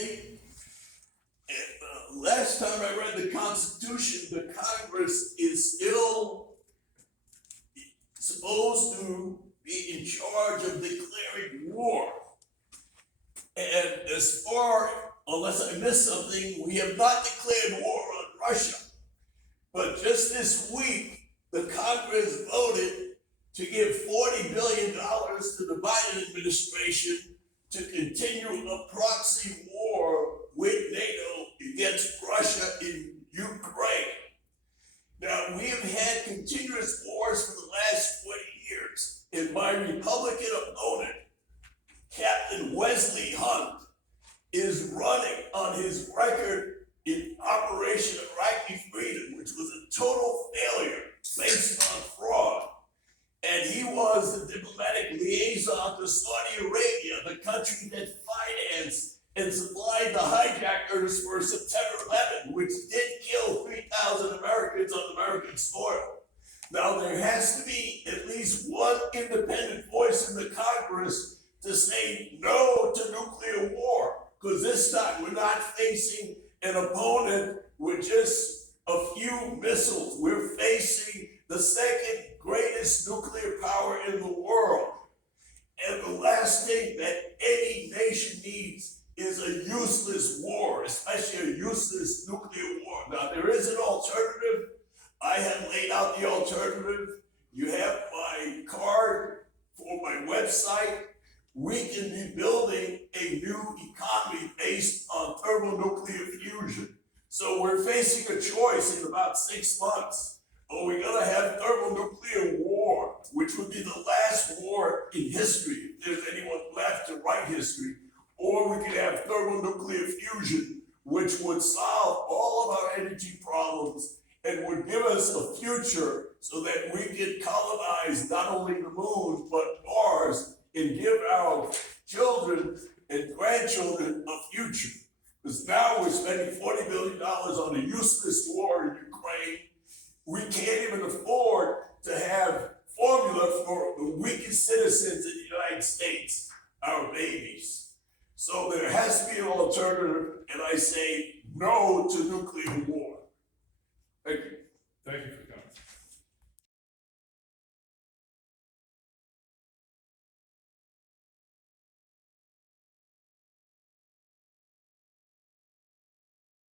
think last time I read the Constitution, the Congress is still supposed to be in charge of declaring war. And as far, unless I missed something, we have not declared war on Russia. But just this week, the Congress voted to give $40 billion to the Biden administration to continue a proxy war with NATO against Russia in Ukraine. Now, we have had continuous wars for the last 20 years, and my Republican opponent, Captain Wesley Hunt, is running on his record in Operation Iraqi Freedom, which was a total failure based on fraud. And he was the diplomatic liaison to Saudi Arabia, the country that financed and supplied the hijackers for September 11, which did kill 3,000 Americans on American soil. Now, there has to be at least one independent voice in the Congress to say no to nuclear war, because this time we're not facing an opponent with just a few missiles. We're facing the second greatest nuclear power in the world. And the last thing that any nation needs is a useless war, especially a useless nuclear war. Now, there is an alternative. I have laid out the alternative. You have my card for my website. We can be building a new economy based on thermonuclear fusion. So we're facing a choice in about 6 months. Are we going to have thermonuclear war, which would be the last war in history, if there's anyone left to write history, or we could have thermonuclear fusion, which would solve all of our energy problems and would give us a future so that we could colonize not only the moon, but Mars, and give our children and grandchildren a future. Because now we're spending $40 billion on a useless war in Ukraine. We can't even afford to have formula for the weakest citizens in the United States, our babies. So there has to be an alternative, and I say no to nuclear war.